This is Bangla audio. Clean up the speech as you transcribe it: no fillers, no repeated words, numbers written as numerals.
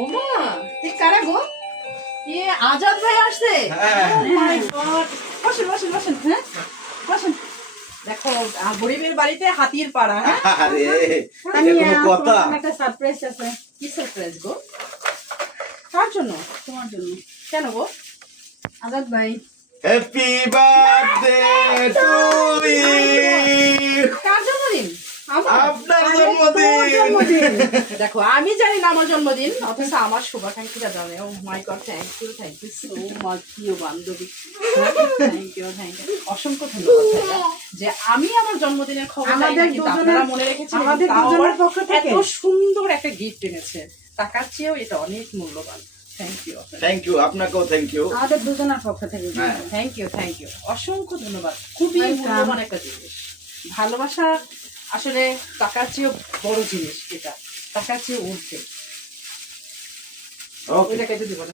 ওমা এই কারা গো? এ আজাদ ভাই আসছে। মাই গড, বসেন বসেন বসেন। হ্যাঁ বসেন। দেখো গরিবের বাড়িতে হাতির পাড়া। হ্যাঁ আরে আমি এটা কোনো কথা? একটা সারপ্রাইজ আছে কি সারপ্রাইজ গো? কার জন্য? তোমার জন্য। কেন গো? আজাদ ভাই, হ্যাপি বার্থডে টু ইউ। কার জন্মদিন? আমার? আপনার তোর জন্মদিন। জন্মদিন। দেখো আমি জানি না আমার জন্মদিন, অথচ আমার শুভাকাঙ্ক্ষীরা জানে। Oh my god, thank you so much প্রিয় বান্ধবী। থ্যাংক ইউ অসংখ্য ধন্যবাদ ভাইয়া, যে আমি আমার জন্মদিনের খবর জানি না, আমাদের কিন্তু দুজনের- আপনারা মনে রেখেছেন। আমাদের তাও দুজনের আবার পক্ষ থেকে। এত সুন্দর একটা গিফট এনেছে, টাকার চেয়েও এটা অনেক মূল্যবান। থ্যাংক ইউ থ্যাংক ইউ, আপনাকেও থ্যাংক ইউ। আমাদের দুজনের পক্ষ থেকে। হ্যাঁ। থ্যাংক ইউ অসংখ্য ধন্যবাদ। খুবই Welcome. মূল্যবান একটা জিনিস। ভালোবাসা আসলে টাকার চেয়েও বড় জিনিস, এটা টাকার চেয়ে ঊর্ধ্বে। ওকে। ওইটা কেটে দিব না।